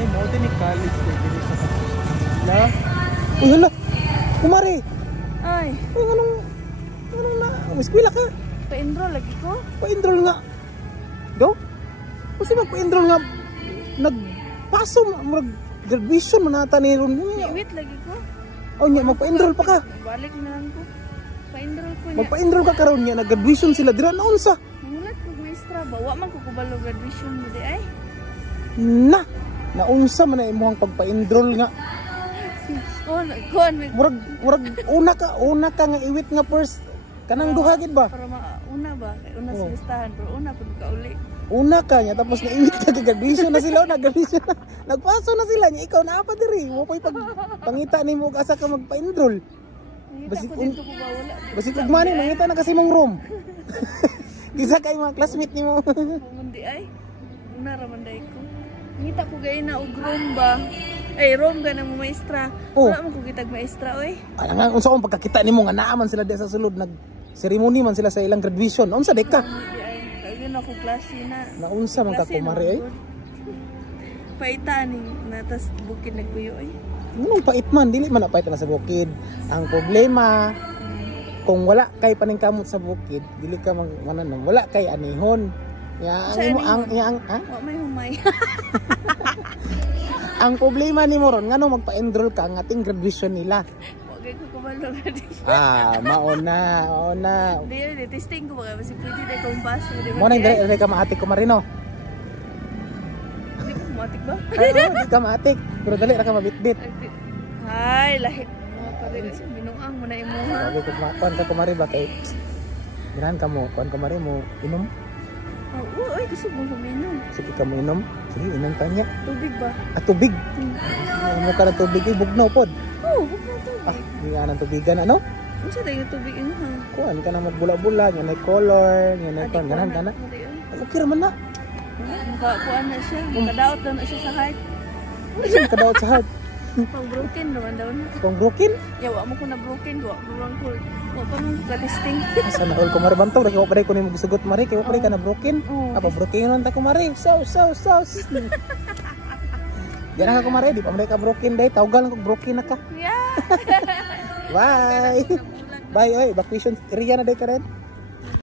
Ay, mo din ni college dito sa Na? Uy, hala. Kumari. Ay, Uy, anong na? Eskwela ka? pa-enroll lagi ko. Pa-enroll nga. Do? Kasi magpa-enroll nga. Nagpaso, graduation manata ni Ron. Wait lagi ko. O niya, magpa-enroll pa ka. Balik na lang ko. Pa-enroll ko niya. Magpa-enroll ka karon niya. Nag-graduation sila. Dira na unsa. Nangulat ko maestra. Bawa man ko kubalo graduation mo di ay. Na! Naunsa man na imuhang pagpa-enroll nga. Oh, kuan. Murag una ka nga iwit nga first. Kanang duha gid ba? Para mauna ba? Kaya una sa listahan. Pero una po ka uli. Una ka niya tapos naiwit ka kay graduation na sila. Nag-graduation na. Nagpaso na sila niya. Ikaw na pa diri. Mo pay pangita nimo asa ka magpa-enroll. Basi ko dito ko ba wala. Basi ugmani mangita na kasi mong room. Kisa kay mga classmate nimo. Mundi ay. Una raman day ko. Ngita ko gay na og room ba? Ay, room ka na mo maestra. Wala man ko kitag maestra oy. Ala nga unsa kung pagkakita nimo nga naa man sila di sa sulod nag ceremony man sila sa ilang graduation. Unsa de ka? Kaya ako klase na. Naunsa man ka kumari ay? Paitaan ni natas bukid nagpuyo ay. Anong pait man, dili man napait na sa bukid. Ang problema, kung wala kay paningkamot sa bukid, dili ka wala kay anihon. Ya, ang wa may humay. ang problema ni mo ron ngano magpa-enroll ka nga ating graduation nila. Wa gay ko kabalo graduation. Mauna. Di testing ko ba kasi pwede na kong pass mo di ba? Mo nang dire ka maatik ko marino. Di ko matik ba? Ay, di ka maatik. Pero dali ra ka mabitbit. Ay, lahi. Mga pare, binuang mo na imuha. Sabi ko, kuan ka kumari ba kay ganahan ka mo, kuan kumari mo, inom? Oo, ay, gusto mo huminom. Sige ka mo inom? Sige, inom ka niya. Tubig ba? Tubig? Ano ka ng tubig? Bugnaw pod. Oo, huwag na tubig. Hindi nga ng tubigan, ano? Ano siya tayo tubig inuha? Kuan ka na magbula-bula, yan ay color, yan ay kuan, ganahan ka na. Okay naman na. Kuan na siya, makadaot daw na siya sa heart. Makadaot sa heart. Pang broken naman daw na. Pang broken? Yawa mo ko na broken, gawa mo lang ko. Wa pa mong ka-testing. Asa na all kumari bantog, kaya pa rin ko nimo gisugot mari, kaya pa rin ka na broken. Apa broken yun ta kumari, so. Ganahan ka kumari, di pa man ka broken day, tawgal lang kung broken na ka. Yeah. Bye. Bye, oy, vacation area na day ka rin.